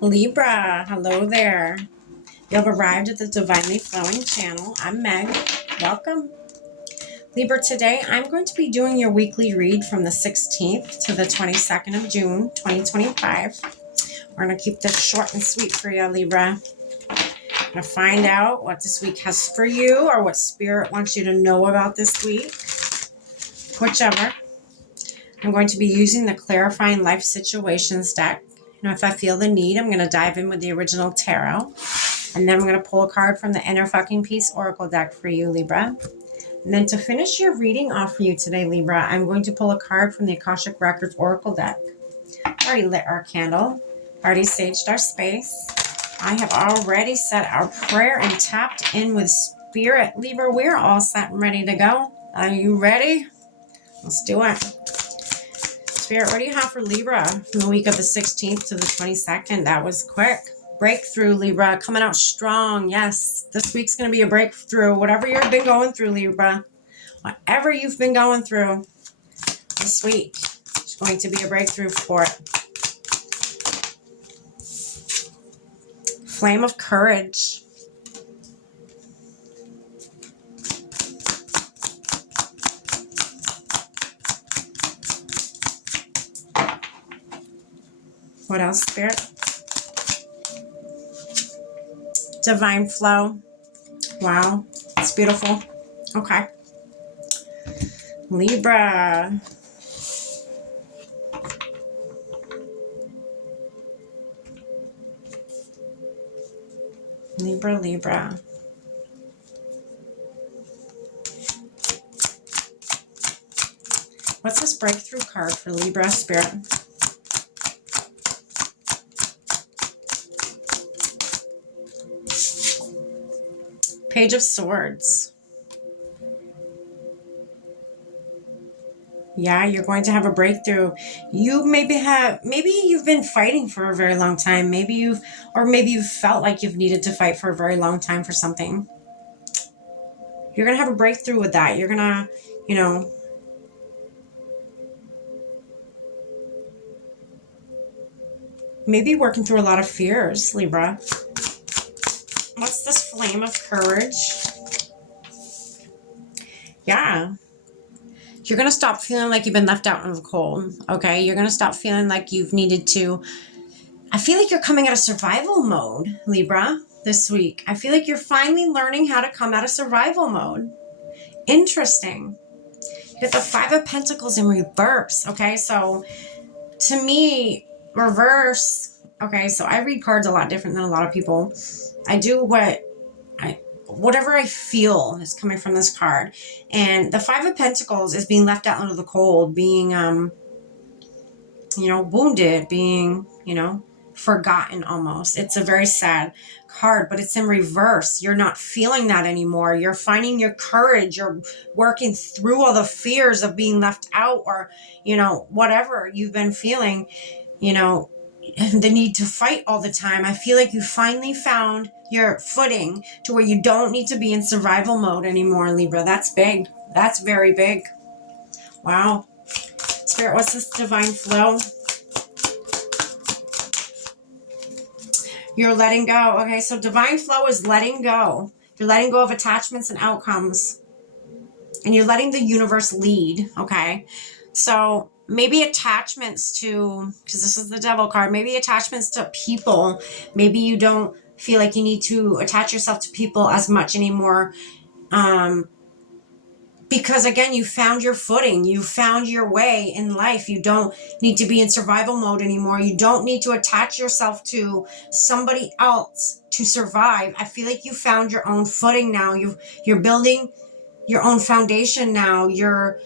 Libra, hello there. You have arrived at the Divinely Flowing channel. I'm Meg. Welcome. Libra, today I'm going to be doing your weekly read from the 16th to the 22nd of June, 2025. We're going to keep this short and sweet for you, Libra. I'm going to find out what this week has for you or what Spirit wants you to know about this week. Whichever. I'm going to be using the Clarifying Life Situations deck. If I feel the need, I'm going to dive in with the original tarot. And then I'm going to pull a card from the Inner Fucking Peace Oracle deck for you, Libra. And then to finish your reading off for you today, Libra, I'm going to pull a card from the Akashic Records Oracle deck. Already lit our candle. Already saged our space. I have already said our prayer and tapped in with Spirit. Libra, we're all set and ready to go. Are you ready? Let's do it. Spirit, what do you have for Libra from the week of the 16th to the 22nd? That was quick. Breakthrough, Libra, coming out strong. Yes, this week's going to be a breakthrough. Whatever you've been going through, Libra, whatever you've been going through this week, it's going to be a breakthrough for it. Flame of courage. What else, Spirit? Divine flow. Wow, it's beautiful. Okay. Libra. Libra, Libra. What's this breakthrough card for Libra, Spirit? Page of Swords. Yeah, you're going to have a breakthrough. You maybe you've been fighting for a very long time. Maybe you've felt like you've needed to fight for a very long time for something. You're going to have a breakthrough with that. You're going to, maybe working through a lot of fears, Libra. What's this flame of courage? Yeah. You're going to stop feeling like you've been left out in the cold, okay? You're going to stop feeling like you've needed to... I feel like you're coming out of survival mode, Libra, this week. I feel like you're finally learning how to come out of survival mode. Interesting. You get the Five of Pentacles in reverse, okay? So, to me, reverse... Okay, so I read cards a lot different than a lot of people. I do whatever I feel is coming from this card. And the Five of Pentacles is being left out into the cold, being, wounded, being, forgotten almost. It's a very sad card, but it's in reverse. You're not feeling that anymore. You're finding your courage. You're working through all the fears of being left out or, whatever you've been feeling, the need to fight all the time. I feel like you finally found your footing to where you don't need to be in survival mode anymore, Libra. That's big. That's very big. Wow. Spirit, what's this divine flow? You're letting go. Okay, so divine flow is letting go. You're letting go of attachments and outcomes. And you're letting the universe lead, okay? So maybe attachments to, because this is the Devil card, maybe attachments to people. Maybe you don't feel like you need to attach yourself to people as much anymore. Because again, you found your footing. You found your way in life. You don't need to be in survival mode anymore. You don't need to attach yourself to somebody else to survive. I feel like you found your own footing now. You're building your own foundation now. You're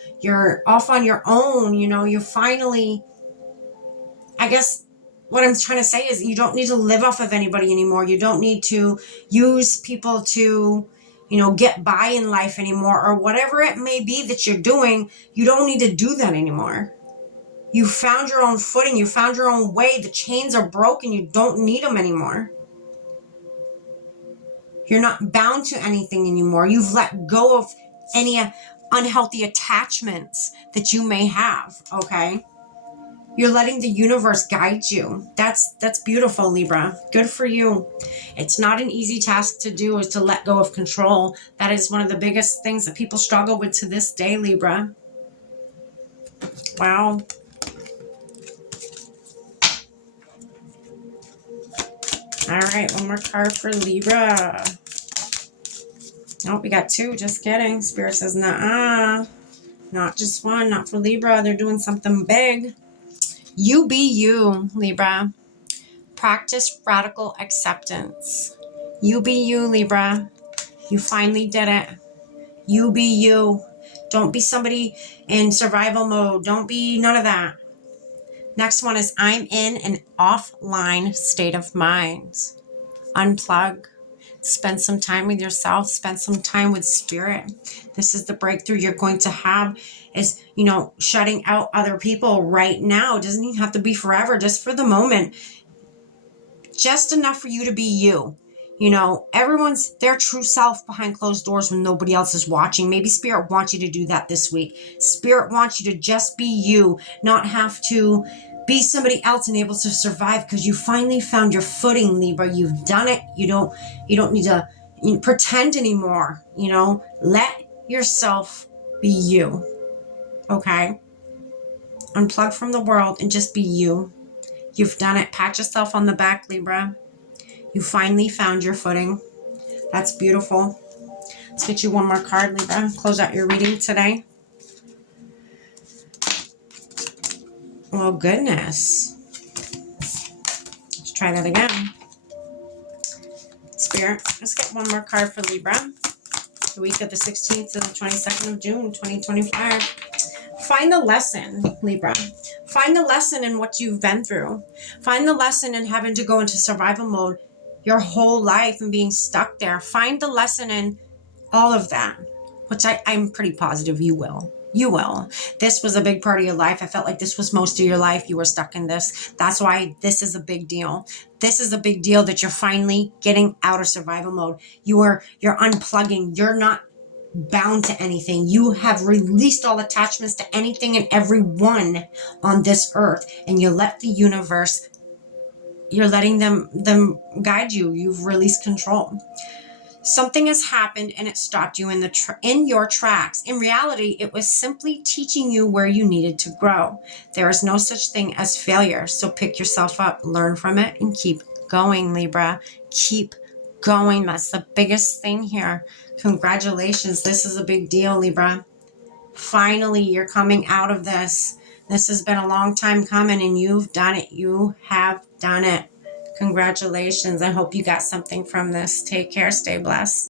off on your own. You finally, I guess what I'm trying to say is you don't need to live off of anybody anymore. You don't need to use people to, get by in life anymore, or whatever it may be that you're doing. You don't need to do that anymore. You found your own footing. You found your own way. The chains are broken. You don't need them anymore. You're not bound to anything anymore. You've let go of any unhealthy attachments that you may have, okay? You're letting the universe guide you. That's beautiful, Libra. Good for you. It's not an easy task to do, is to let go of control. That is one of the biggest things that people struggle with to this day, Libra. Wow. All right, one more card for Libra. Oh, we got two. Just kidding. Spirit says, nah, not just one. Not for Libra. They're doing something big. You be you, Libra. Practice radical acceptance. You be you, Libra. You finally did it. You be you. Don't be somebody in survival mode. Don't be none of that. Next one is I'm in an offline state of mind. Unplug. Spend some time with yourself. Spend some time with spirit. This is the breakthrough you're going to have, is, you know, shutting out other people right now. It doesn't even have to be forever, just for the moment. Just enough for you to be you. You know, everyone's their true self behind closed doors when nobody else is watching. Maybe Spirit wants you to do that this week. Spirit wants you to just be you, not have to be somebody else and able to survive, because you finally found your footing, Libra. You've done it. You don't need to pretend anymore. You know, let yourself be you. Okay? Unplug from the world and just be you. You've done it. Pat yourself on the back, Libra. You finally found your footing. That's beautiful. Let's get you one more card, Libra. Close out your reading today. Oh, goodness. Let's try that again. Spirit, let's get one more card for Libra. The week of the 16th to the 22nd of June, 2025. Find the lesson, Libra. Find the lesson in what you've been through. Find the lesson in having to go into survival mode your whole life and being stuck there. Find the lesson in all of that, which I'm pretty positive you will. You will. This was a big part of your life. I felt like this was most of your life. You were stuck in this. That's why this is a big deal. This is a big deal, that you're finally getting out of survival mode. You're unplugging. You're not bound to anything. You have released all attachments to anything and everyone on this earth, and you let the universe, you're letting them guide you. You've released control. Something has happened and it stopped you in your tracks. In reality, it was simply teaching you where you needed to grow. There is no such thing as failure. So pick yourself up, learn from it, and keep going, Libra. Keep going. That's the biggest thing here. Congratulations. This is a big deal, Libra. Finally, you're coming out of this. This has been a long time coming, and you've done it. You have done it. Congratulations. I hope you got something from this. Take care. Stay blessed.